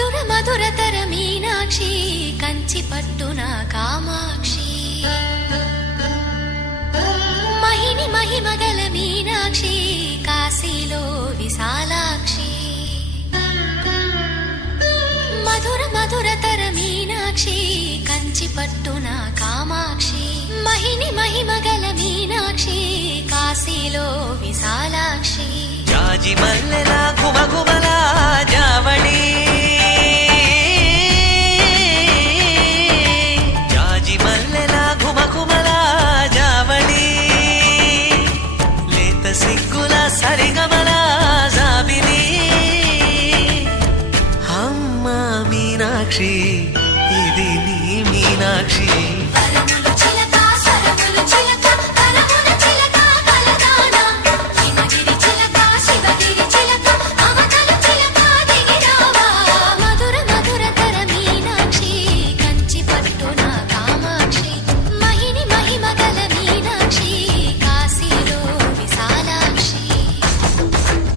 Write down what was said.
మధుర మధురతర మీనాక్షి కంచి పట్టున కామాక్షి మహిని మహిమగల మీనాక్షి కాశీలో విశాలాక్షి మధుర మధురతర మీనాక్షి కంచి పట్టున కామాక్షి మహిని మహిమగల మీనాక్షి కాశీలో విశాలాక్షి జాజి మల్లె